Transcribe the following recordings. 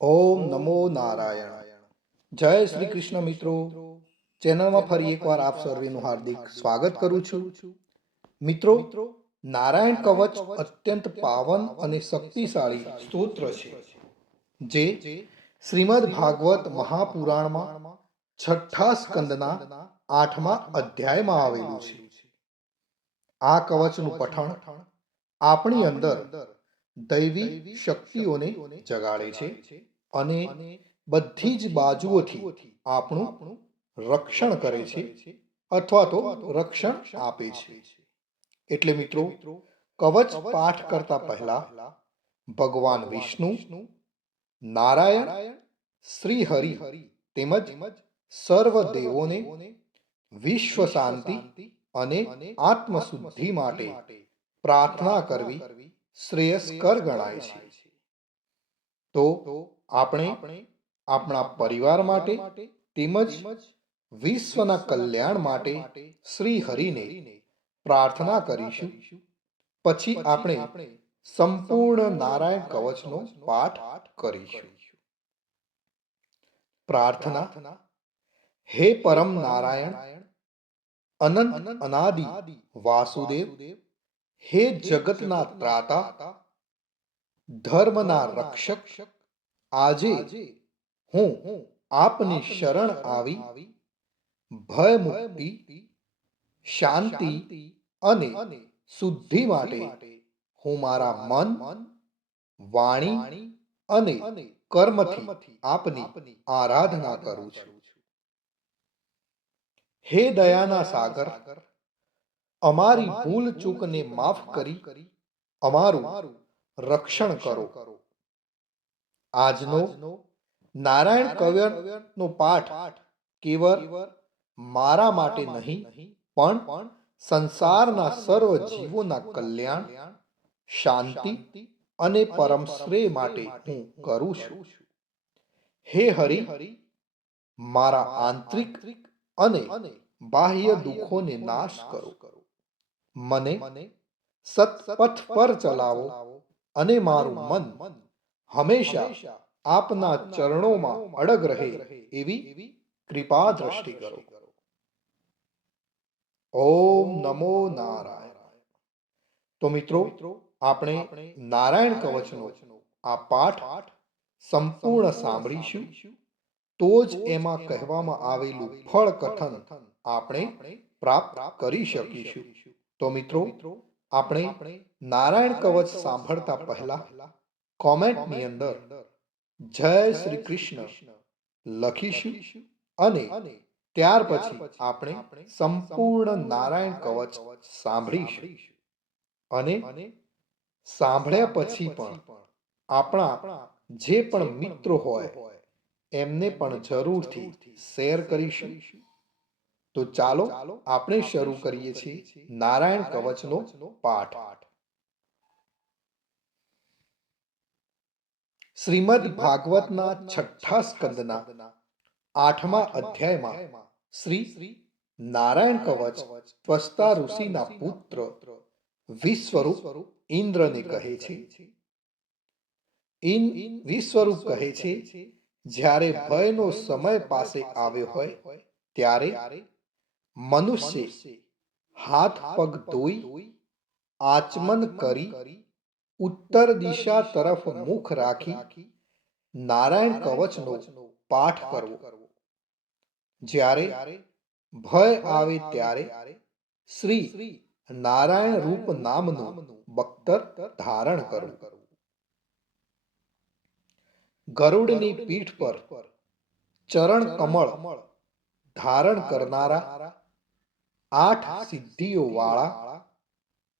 ઓમ નમો નારાયણ. જય શ્રી કૃષ્ણ મિત્રો. ચેનલમાં ફરી એકવાર આપ સર્વેનું હાર્દિક સ્વાગત કરું છું. મિત્રો, નારાયણ કવચ અત્યંત પાવન અને શક્તિશાળી સ્તોત્ર છે જે શ્રીમદ ભાગવત મહાપુરાણમાં છઠ્ઠા સ્કંદના 8મા અધ્યાયમાં આવેલું છે. આ કવચનું પઠણ આપણી અંદર દૈવી શક્તિઓને જગાડે છે અને બધી જ બાજુઓથી આપણું રક્ષણ કરે છે અથવા તો રક્ષણ આપે છે. એટલે મિત્રો, કવચ પાઠ કરતા પહેલા ભગવાન વિષ્ણુ, નારાયણ, શ્રી હરિ તેમજ સર્વ દેવોને વિશ્વ શાંતિ અને આત્મશુદ્ધિ માટે પ્રાર્થના કરવી શ્રેયસ્કર ગણાય છે. તો આપણે આપણા પરિવાર માટે તેમજ વિશ્વના કલ્યાણ માટે શ્રી હરિને પ્રાર્થના કરીશું. પછી આપણે સંપૂર્ણ નારાયણ કવચનો પાઠ કરીશું. પ્રાર્થના. હે પરમ નારાયણ, અનંત અનાદિ વાસુદેવ, હે જગતના ત્રાતા, ધર્મના રક્ષક, આજે હું આપની શરણ આવી ભય મુક્તિ, શાંતિ અને શુદ્ધિ માટે હું મારા મન, વાણી અને કર્મથી આપની આરાધના કરું છું. હે દયાના સાગર, અમારી ભૂલ ચૂકને માફ કરી અમારું રક્ષણ કરો. આજનો નારાયણ કવચનો પાઠ કેવળ મારા માટે નહીં પણ સંસારના સર્વ જીવોના કલ્યાણ, શાંતિ અને પરમ શ્રેય માટે હું કરું છું. હે હરિ, મારા આંતરિક અને બાહ્ય દુઃખોને નાશ કરો. મને સત્પથ પર ચલાવો અને મારું મન હંમેશા આપના ચરણોમાં અડગ રહે એવી કૃપા દ્રષ્ટિ કરો. ઓમ નમો નારાયણ. તો મિત્રો, આપણે નારાયણ કવચનો આ પાઠ સંપૂર્ણ સાંભળીશું, તો જ એમાં કહેવામાં આવેલું ફળ કથન આપણે પ્રાપ્ત કરી શકીશું. તો મિત્રો, આપણે નારાયણ કવચ સાંભળતા પહેલા કોમેન્ટની અંદર જય શ્રી કૃષ્ણ લખીશું અને ત્યાર પછી આપણે સંપૂર્ણ નારાયણ કવચ સાંભળીશું. અને સાંભળ્યા પછી પણ આપણા જે પણ મિત્રો હોય એમને પણ જરૂરથી શેર કરીશું. તો ચાલો આપણે શરૂ કરીએ છીએ નારાયણ કવચનો પાઠ. શ્રીમદ ભાગવતના છઠ્ઠા સ્કંદના 8મા અધ્યાયમાં શ્રી નારાયણ કવચ ત્વષ્ટા ઋષિના પુત્ર વિશ્વરૂપ ઇન્દ્રને કહે છે. વિશ્વરૂપ કહે છે, જ્યારે ભયનો સમય પાસે આવ્યો હોય ત્યારે મનુષ્ય હાથ પગ ધોઈ આચમન કરી ઉત્તર દિશા તરફ મુખ રાખી નારાયણ કવચનો પાઠ કરવો. જ્યારે ભય આવે ત્યારે શ્રી નારાયણ રૂપ નામનું બખ્તર ધારણ કરવું. ગરુડની પીઠ પર ચરણ કમળ ધારણ કરનારા, 8 સિદ્ધિઓ વાળા,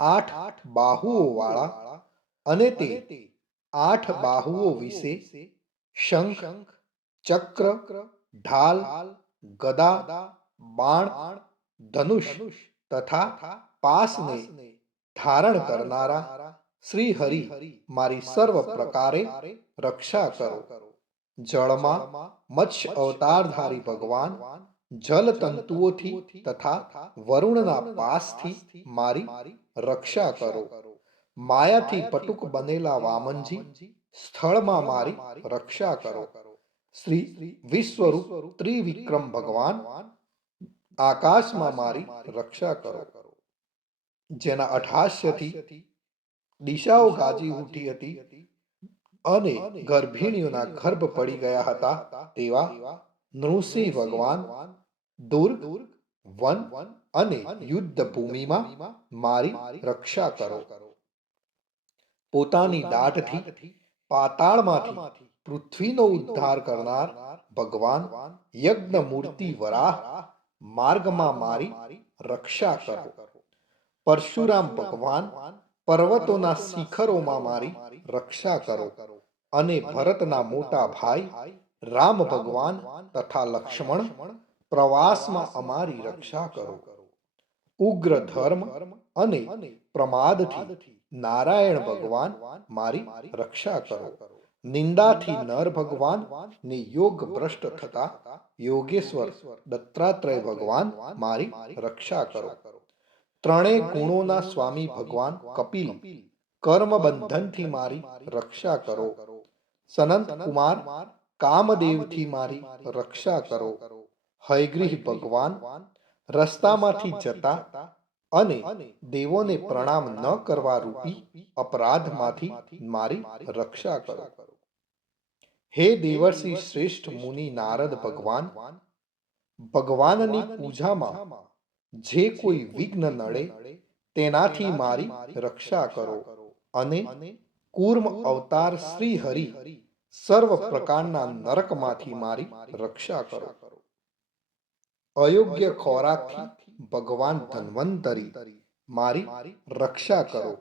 8 બાહુઓ વાળા અને તે 8 બાહુઓ વિશે શંખ, ચક્ર, ઢાલ, ગદા, બાણ, ધનુષ તથા પાસને ધારણ કરનારા શ્રી હરિ મારી સર્વ પ્રકારે રક્ષા કરો. જળમાં મત્સ્ય અવતારધારી ભગવાન જલ તંતુઓથી તથા વરુણના પાસથી મારી રક્ષા કરો. માયાથી પટુક બનેલા વામનજી સ્થળમાં મારી રક્ષા કરો. શ્રી વિશ્વરૂપ ત્રિવિક્રમ ભગવાન આકાશમાં મારી રક્ષા કરો. જેના અઠાસ્યથી દિશાઓ ગાજી ઉઠી હતી અને ગર્ભિણીઓના ગર્ભ પડી ગયા હતા, તેવા નૃસિંહ ભગવાન દુર્ગ, વન અને યુદ્ધ ભૂમિમાં મારી રક્ષા કરો. પોતાની દાઢથી પાતાળમાંથી પૃથ્વીનો ઉદ્ધાર કરનાર ભગવાન યજ્ઞ મૂર્તિ વરાહ માર્ગમાં મારી રક્ષા કરો. પરશુરામ ભગવાન પર્વતોના શિખરોમાં મારી રક્ષા કરો. અને ભરતના મોટા ભાઈ રામ ભગવાન તથા લક્ષ્મણ પ્રવાસમાં અમારી રક્ષા કરો. ઉગ્ર ધર્મ અને પ્રમાદથી નારાયણ ભગવાન મારી રક્ષા કરો. નિંદાથી નર ભગવાન ને યોગ ભ્રષ્ટ થતા યોગેશ્વર દત્તાત્રેય ભગવાન મારી રક્ષા કરો. ત્રણેય ગુણોના સ્વામી ભગવાન કપિલ કર્મ બંધનથી મારી રક્ષા કરો. સનંત કુમાર કામદેવથી મારી રક્ષા કરો. હયગ્રીહ ભગવાન રસ્તામાંથી જતા અને દેવોને પ્રણામ ન કરવા રૂપી અપરાધમાંથી મારી રક્ષા કરો. હે દેવર્ષિ શ્રેષ્ઠ મુનિ નારદ ભગવાન, ભગવાનની પૂજામાં જે કોઈ વિઘ્ન નડે તેનાથી મારી રક્ષા કરો. અને કૂર્મ અવતાર શ્રી હરિ સર્વ પ્રકારના નરકમાંથી મારી રક્ષા કરો. અયોગ્ય ખોરાકથી ભગવાન ધન્વંતરી મારી રક્ષા કરો.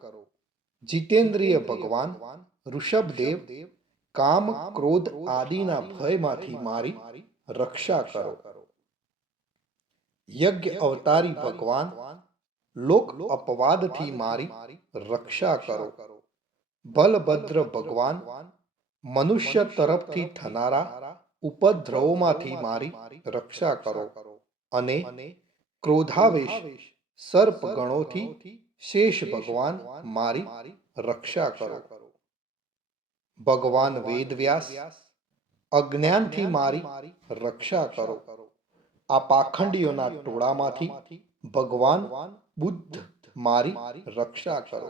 જીતેન્દ્રિય ભગવાન ઋષભદેવ કામ ક્રોધ આદિના ભયમાંથી મારી રક્ષા કરો. યજ્ઞ અવતારી ભગવાન લોક અપવાદથી મારી રક્ષા કરો. બલભદ્ર ભગવાન મનુષ્ય તરફથી થનારા ઉપદ્રવોમાંથી મારી રક્ષા કરો. અને ક્રોધાવેશ સર્પ ગણોથી શેષ ભગવાન મારી રક્ષા કરો. ભગવાન વેદવ્યાસ અજ્ઞાનથી મારી રક્ષા કરો. આ પાખંડીઓના ટોળામાંથી ભગવાન બુદ્ધ મારી રક્ષા કરો.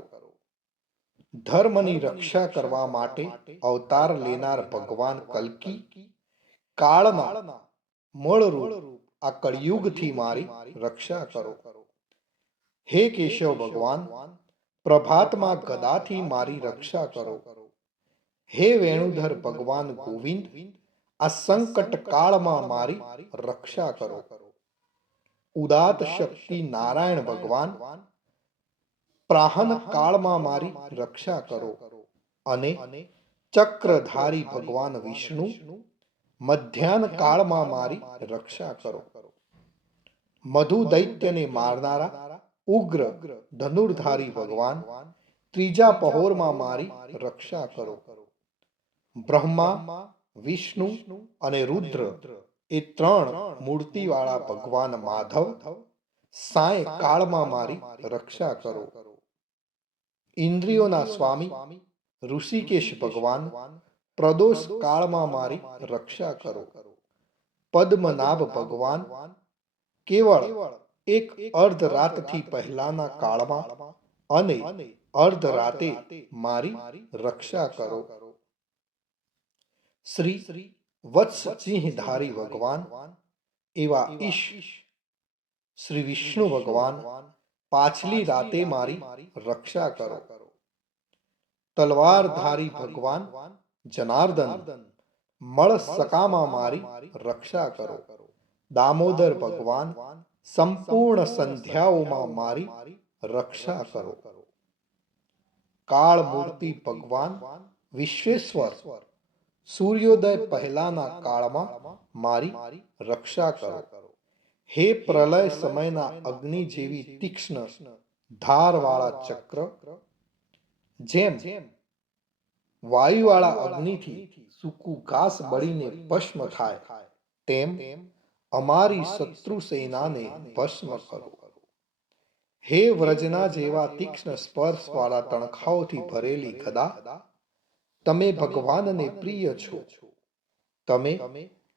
ધર્મની રક્ષા કરવા માટે અવતાર લેનાર ભગવાન કલ્કી કાળના મળરૂપ આ કળિયુગથી મારી રક્ષા કરો. હે કેશવ ભગવાન પ્રભાતમાં ગદાથી મારી રક્ષા કરો. હે વેણુધર ભગવાન ગોવિંદ આ સંકટ કાળમાં મારી રક્ષા કરો. ઉદાત શક્તિ નારાયણ ભગવાન પ્રાહન કાળમાં મારી રક્ષા કરો. અને ચક્રધારી ભગવાન વિષ્ણુ મધ્યાહન કાળમાં મારી રક્ષા કરો. મધુ દૈત્યને મારનારા ઉગ્ર ધનુર્ધારી ભગવાન ત્રીજા પહોરમાં મારી રક્ષા કરો. બ્રહ્મા, વિષ્ણુ અને રુદ્ર એ ત્રણ મૂર્તિવાળા ભગવાન માધવ સાય કાળમાં મારી રક્ષા કરો. ઇન્દ્રિયોના સ્વામી ઋષિકેશ ભગવાન પ્રદોષ કાળમાં મારી રક્ષા કરો. પદ્મનાભ ભગવાન કેવળ એક અર્ધ રાતથી પહેલાના કાળમાં અને અર્ધ રાતે મારી રક્ષા કરો. શ્રી વત્સસિંહધારી ભગવાન એવા ઈશ શ્રી વિષ્ણુ ભગવાન પાછલી રાતે મારી રક્ષા કરો. તલવારધારી ભગવાન જનાર્દન મળ સકામાં મારી રક્ષા કરો. દામોદર ભગવાન સંપૂર્ણ સંધ્યાઓમાં મારી રક્ષા કરો. કાળ મૂર્તિ ભગવાન વિશ્વેશ્વર સૂર્યોદય પહેલાના કાળમાં મારી રક્ષા કરો. હે પ્રલય સમયના અગ્નિ જેવી તીક્ષ્ણ ધારવાળા ચક્ર જેમ વાયુવાળા અગ્નિથી સૂકું ઘાસ બળીને ભસ્મ થાય, તેમ અમારી શત્રુ સેનાને ભસ્મ કરો. હે વ્રજના જેવા તીક્ષ્ણ સ્પર્શવાળા તણખાઓથી ભરેલી ગદા તમે ભગવાનને પ્રિય છો. તમે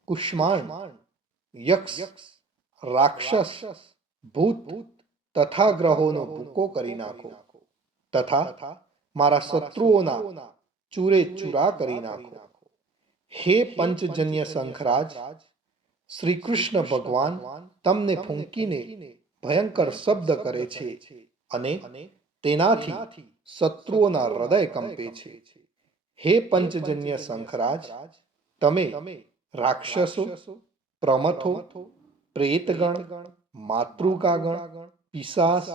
કુષ્માંડ, યક્ષ, રાક્ષસ, ભૂત તથા ગ્રહોનો ભૂકો કરી નાખો તથા મારા શત્રુઓના ચૂરે ચૂરા કરી નાખો. હે પંચજન્ય શંખરાજ, શ્રી કૃષ્ણ ભગવાન તમને ફૂંકીને ભયંકર શબ્દ કરે છે અને તેનાથી શત્રુઓના હૃદય કંપે છે. હે પંચજન્ય શંખરાજ, તમે રાક્ષસો, પ્રમથો, પ્રેતગણ, માતૃકાગણ, પિશાચ,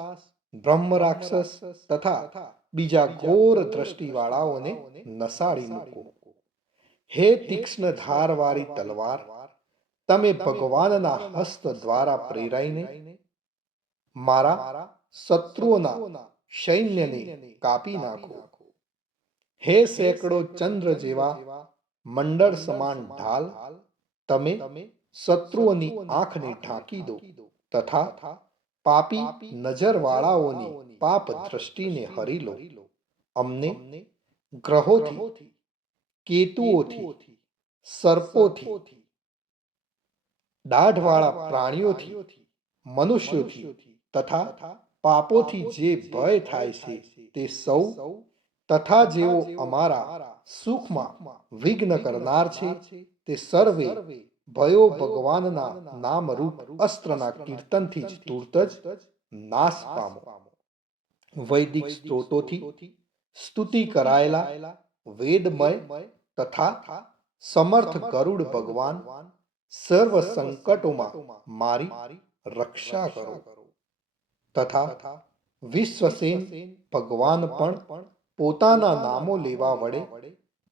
બ્રહ્મ રાક્ષસ તથા બીજા ઘોર દ્રષ્ટિવાળાઓને નસાડી મૂકો. હે તીક્ષ્ણ ધારવાળી તલવાર, તમે ભગવાનના હસ્ત દ્વારા પ્રેરાઈને મારા શત્રુઓના સૈન્યને કાપી નાખો. હે સેંકડો ચંદ્ર જેવા મંડળ સમાન ઢાલ, તમે શત્રુઓની આંખને ઢાંકી દો તથા પાપી નજરવાળાઓની પાપ દ્રષ્ટિને હરી લો. અમને ગ્રહોથી, કેતુઓથી, સર્પોથી, દાઢવાળા પ્રાણીઓથી, મનુષ્યોથી તથા પાપોથી જે ભય થાય છે તે સૌ તથા જેઓ અમારા સુખમાં વિઘ્ન કરનાર છે તે સર્વે ભયો ભગવાનના નામરૂપ અસ્ત્રના કીર્તનથી જ તુરત જ નાશ પામો. વૈદિક સ્ત્રોતોથી સ્તુતિ કરાયેલા વેદમય તથા સમર્થ ગરુડ ભગવાન સર્વ સંકટોમાં મારી રક્ષા કરો તથા વિશ્વસેન ભગવાન પણ પોતાના નામો લેવા વડે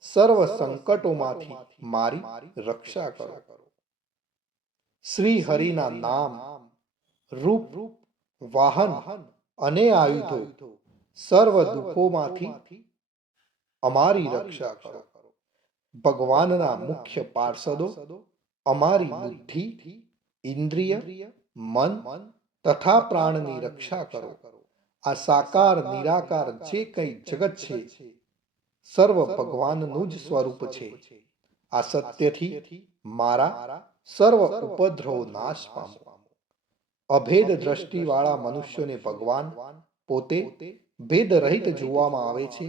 સર્વ સંકટોમાંથી મારી રક્ષા કરો. શ્રી હરિના નામ, રૂપ, વાહન અને આયુધો સર્વ દુઃખોમાંથી અમારી રક્ષા કરો. ભગવાનના મુખ્ય પાર્ષદો અમારી બુદ્ધિ, ઇન્દ્રિય, મન તથા પ્રાણની રક્ષા કરો. આ સાકાર નિરાકાર જે કંઈ જગત છે સર્વ ભગવાનનું જ સ્વરૂપ છે. આ સત્યથી મારા સર્વ ઉપદ્રવો નાશ પામો. અભેદ દ્રષ્ટિવાળા મનુષ્યોને ભગવાન પોતે ભેદ રહિત જોવામાં આવે છે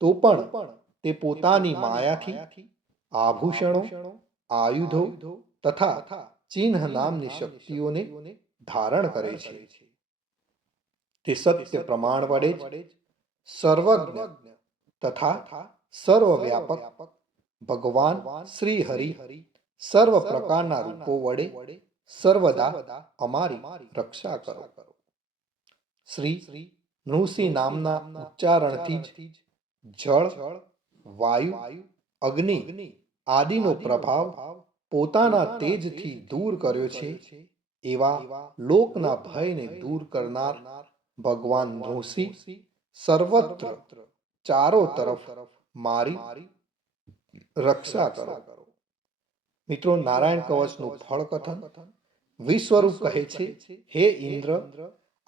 તો પણ તે પોતાની માયાથી આભૂષણો, આયુધો તથા ચિહ્ન નામની શક્તિઓને ધારણ કરે છે. તે સત્ય પ્રમાણ વડે જ સર્વજ્ઞ તથા સર્વવ્યાપક ભગવાન શ્રી હરિ સર્વ પ્રકારના રૂપો વડે સર્વદા અમારી રક્ષા કરો. શ્રી નૃસિંહ નામના ઉચ્ચારણથી જ જળ, વાયુ, અગ્નિ આદિનો પ્રભાવ પોતાના તેજથી દૂર કર્યો છે. એવા લોકના ભયને દૂર કરનાર ભગવાન નૃસિંહ સર્વત્ર ચારો તરફ મારી રક્ષા કરો. મિત્રો, નારાયણ કવચનું ફળ કથન. વિશ્વરૂપ કહે છે, હે ઇન્દ્ર,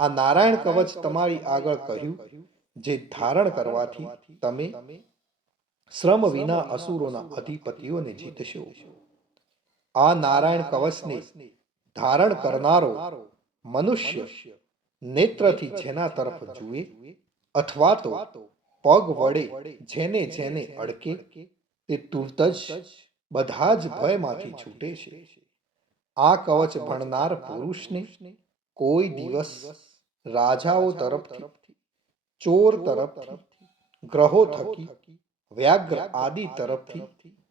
આ નારાયણ કવચ તમારી આગળ કહ્યું જે ધારણ કરવાથી તમે શ્રમ વિના અસુરોના અધિપતિઓને જીતશો. આ નારાયણ કવચને ધારણ કરનારો મનુષ્ય નેત્રથી જેના તરફ જુએ અથવા તો પગ વડે જેને જેને અડકે તે તુરત જ બધા જ ભયમાંથી છૂટે છે. આ કવચ ભણનાર પુરુષને કોઈ દિવસ રાજાઓ તરફથી, ચોર તરફથી, ગ્રહો થકી, વ્યાઘ્ર આદિ તરફથી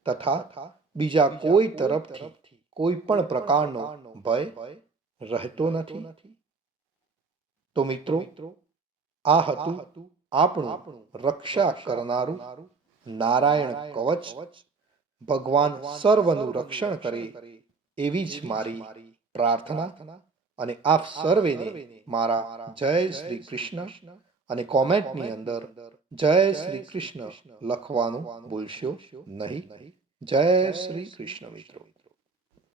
તથા બીજા કોઈ તરફથી કોઈ પણ પ્રકારનો ભય રહેતો નથી. તો મિત્રો, આ હતું આપણું રક્ષા કરનારું નારાયણ કવચ. ભગવાન સર્વનું રક્ષણ કરે એવી જ મારી પ્રાર્થના. અને આપ સર્વેને મારા જય શ્રી કૃષ્ણ અને કોમેન્ટની અંદર જય શ્રી કૃષ્ણ લખવાનું ભૂલશો નહીં. જય શ્રી કૃષ્ણ મિત્રો.